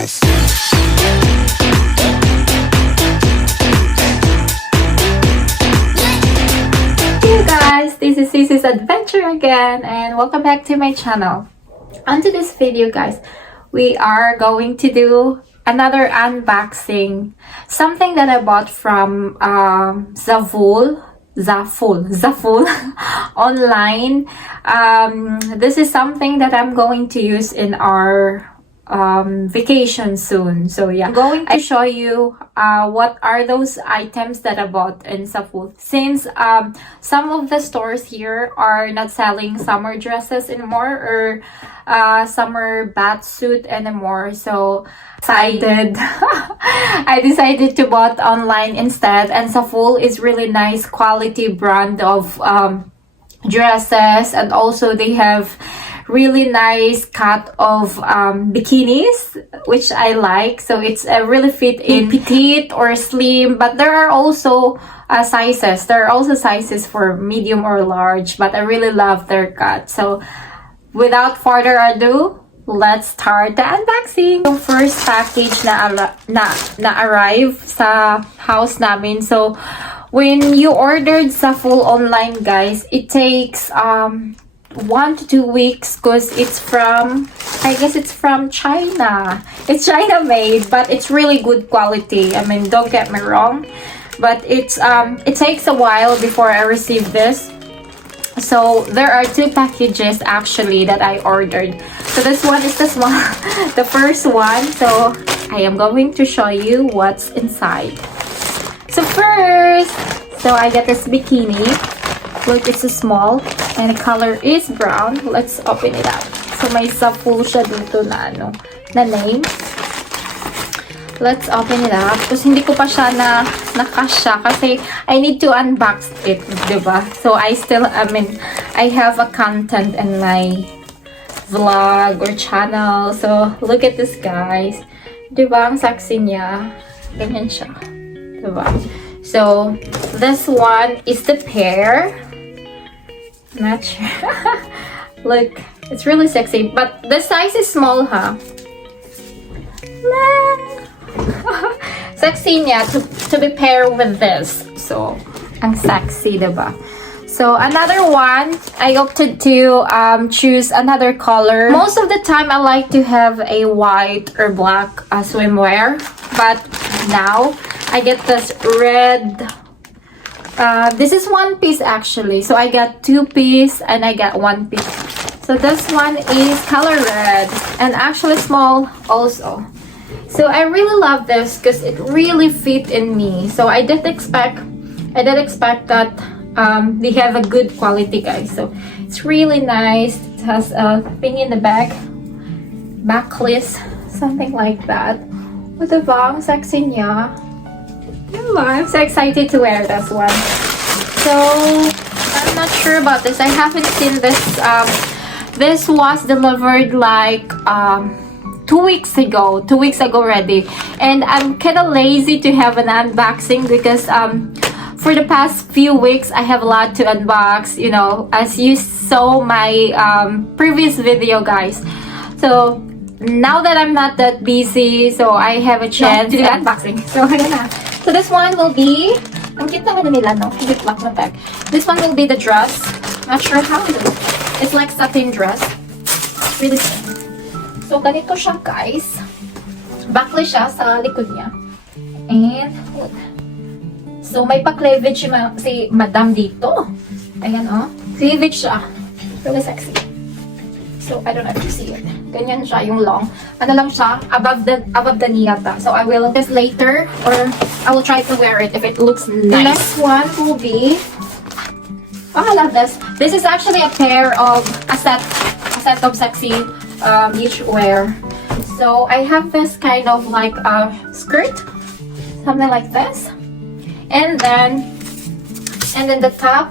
no fool. Hey guys, this is Cece's Adventure again and welcome back to my channel. Onto this video guys, we are going to do another unboxing. Something that I bought from Zaful online. This is something that I'm going to use in our vacation soon. So yeah, I'm going to show you what are those items that I bought in Zaful, since some of the stores here are not selling summer dresses anymore or summer bath suit anymore. So I decided to bought online instead, and Zaful is really nice quality brand of dresses, and also they have really nice cut of bikinis, which I like. So it's really fit in petite or slim, but there are also sizes. There are also sizes for medium or large, but I really love their cut. So without further ado, let's start the unboxing. Yung first package na arrive sa house namin. So when you ordered Zaful online guys, it takes 1 to 2 weeks because it's from, I guess it's from China. It's China made, but it's really good quality. I mean, don't get me wrong, but it takes a while before I receive this. So there are 2 packages actually that I ordered. So this one is the first one. So I am going to show you what's inside. So first, so I got this bikini. Look, it's a small and the color is brown. Let's open it up. So may Zaful siya dito na name. Let's open it up. Tapos hindi ko pa siya nakasya kasi I need to unbox it, diba? So I have a content in my vlog or channel. So look at this guys. Diba ang sexy niya? Ganyan siya. Diba? So this one is the pair. Not sure. Look, it's really sexy, but the size is small, huh? Sexy niya to be paired with this. So, ang sexy, diba? So, another one, I opted to choose another color. Most of the time, I like to have a white or black swimwear. But now, I get this red. This is 1 piece actually. So, I got 2 piece and I got 1 piece. So, this one is color red and actually small also. So I really love this because it really fit in me. So I did expect that they have a good quality guys. So it's really nice. It has a thing in the back, backlist, something like that. With the bang, sexy niya. I'm so excited to wear this one. So I'm not sure about this. I haven't seen this. This was delivered like 2 weeks ago already, and I'm kind of lazy to have an unboxing because for the past few weeks I have a lot to unbox, you know, as you saw my previous video guys. So now that I'm not that busy, so I have a chance to do unboxing. So so this one will be, ang cute naman nila, no? Cute lang na bag. This one will be the dress. Not sure how it is. It's like satin dress. It's really cute. So, ganito siya guys. Backless siya sa likod niya. And, look. So, may pa-cleavage si madam dito. Ayan, oh. Cleavage siya. Really sexy. So, I don't know if you see it. Ganyan siya, yung long. Ano lang siya, above the knee yata. So, I will test later, or I will try to wear it if it looks nice. The next one will be, oh, I love this. This is actually a pair of, a set of sexy beach wear. So I have this kind of like a skirt, something like this, and then the top,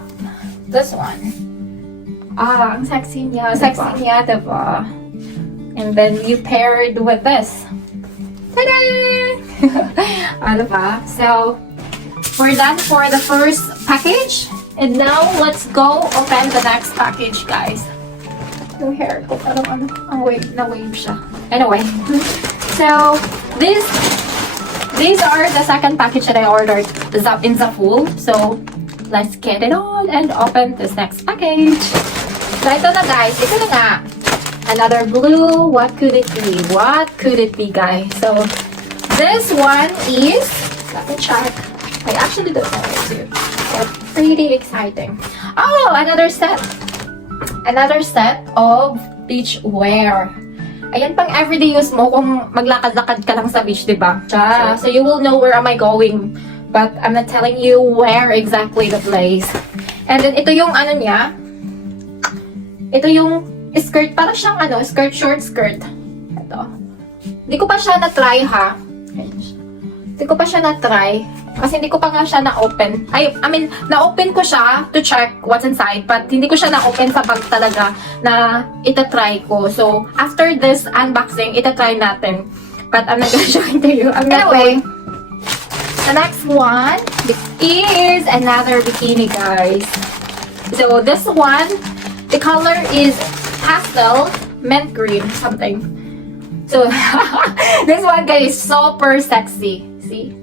this one. Ang sexy niya, diba? And then you paired with this. Ta-da! Diba? So we're done for the first package, and now let's go open the next package, guys. Yung hair ko, parang na-wave siya. Anyway, So, these are the second package that I ordered in Zaful. So, let's get it on and open this next package. So, ito na guys. Ito na nga. Another blue. What could it be? What could it be, guys? So, this one is, let me check. I actually don't know it too. So, pretty exciting. Oh, another set. Another set of beach wear. Ayan pang everyday use mo kung maglakad-lakad ka lang sa beach, diba? So you will know where am I going. But I'm not telling you where exactly the place. And then ito yung ano niya. Ito yung skirt. Parang siyang ano, skirt, short skirt. Ito. Hindi ko pa siya na-try ha. Hindi ko pa siya na-try. Kasi hindi ko pa nga siya na-open. I mean, na-open ko siya to check what's inside. But hindi ko siya na-open sa bag talaga na itatry ko. So, after this unboxing, itatry natin. But I'm not gonna show it to you. Anyway, the next one is another bikini, guys. So, this one, the color is pastel, mint green, something. So, this one, guys, is super sexy. See?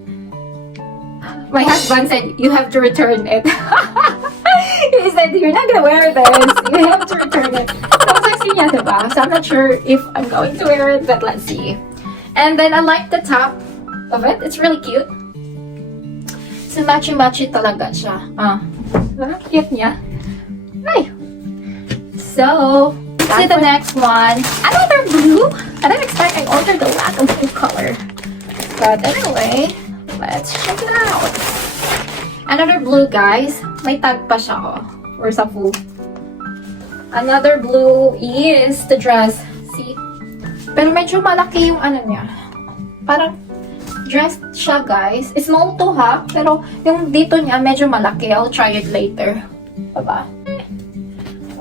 My husband said, you have to return it. He said, you're not gonna wear this. You have to return it. So, sexy niya, diba? So, I'm not sure if I'm going to wear it, but let's see. And then, I like the top of it. It's really cute. So, matchy-matchy talaga siya. Cute niya. Ay! So, to the next one. Another blue. I didn't expect I ordered a lot of blue color. But anyway, let's check it out. Another blue, guys. May tag pa siya, oh. For Zaful. Another blue is the dress. See? Pero medyo malaki yung ano niya. Parang dress siya, guys. Small to ha. Pero yung dito niya medyo malaki. I'll try it later. Diba?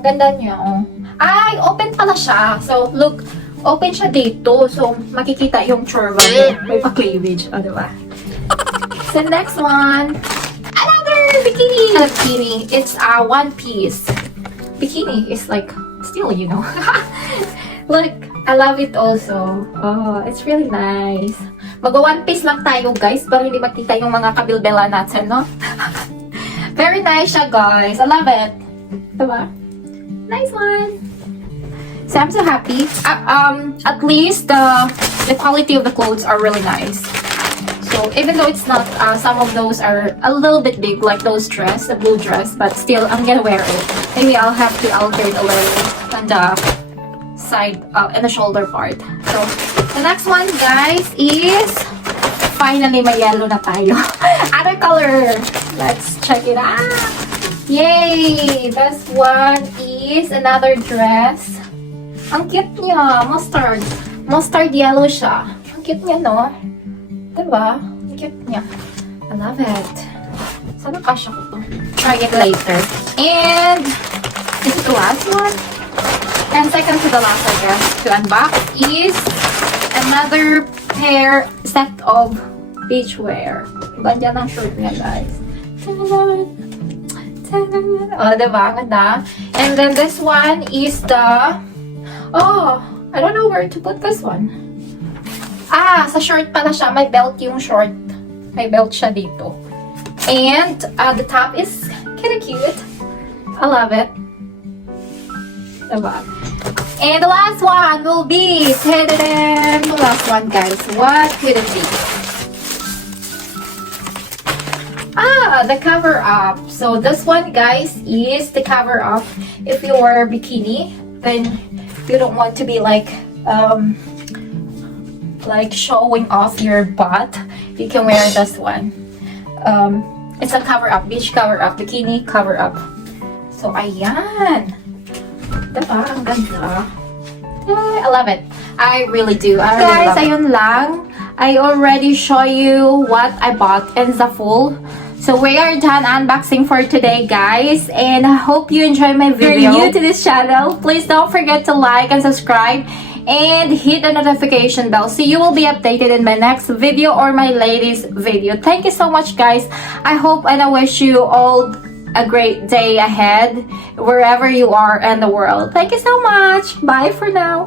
Ganda niya, oh. Ay, open pala siya. So, look. Open siya dito. So, makikita yung chorba niya. May pa-cleavage. O, diba? So, next one. Another bikini. Another bikini. It's a one piece. Bikini is like, still, you know. Look, I love it also. Oh, it's really nice. Mag-one piece lang tayo, guys. Para hindi makita yung mga kabilbela natin, no? Very nice siya, guys. I love it. Diba? Nice one. So I'm so happy. At least the quality of the clothes are really nice. So even though it's not, some of those are a little bit big, like those dress, the blue dress, but still I'm gonna wear it. Maybe I'll have to alter it a little on the side, and the shoulder part. So the next one, guys, is finally may yellow na tayo. Other color. Let's check it out. Yay! This one is another dress. Ang cute niya. Mustard. Mustard yellow siya. Ang cute niya, no? Diba? Ang cute niya. I love it. Sana kasha ko to. Try it later. And this is the last one. And second to the last, I guess, to unbox is another set of beachwear. Ganda ng shirt niya, guys. Oh, diba? Ganda. And then this one is the... Oh, I don't know where to put this one. Sa short pala siya. May belt yung short. May belt siya dito. And the top is kinda cute. I love it. Diba? And the last one will be... Ta-da-da! The last one, guys. What could it be? The cover up. So this one, guys, is the cover up. If you wear bikini, then you don't want to be like showing off your butt. You can wear this one. It's a cover up, beach cover up, bikini cover up. So ayan. Diba? Ang ganda. I love it. I really do. I really love it. Guys, ayun lang. I already show you what I bought in Zaful. So we are done unboxing for today, guys, and I hope you enjoy my video. If you're new to this channel, please don't forget to like and subscribe and hit the notification bell so you will be updated in my next video or my latest video. Thank you so much, guys. I hope and I wish you all a great day ahead wherever you are in the world. Thank you so much. Bye for now.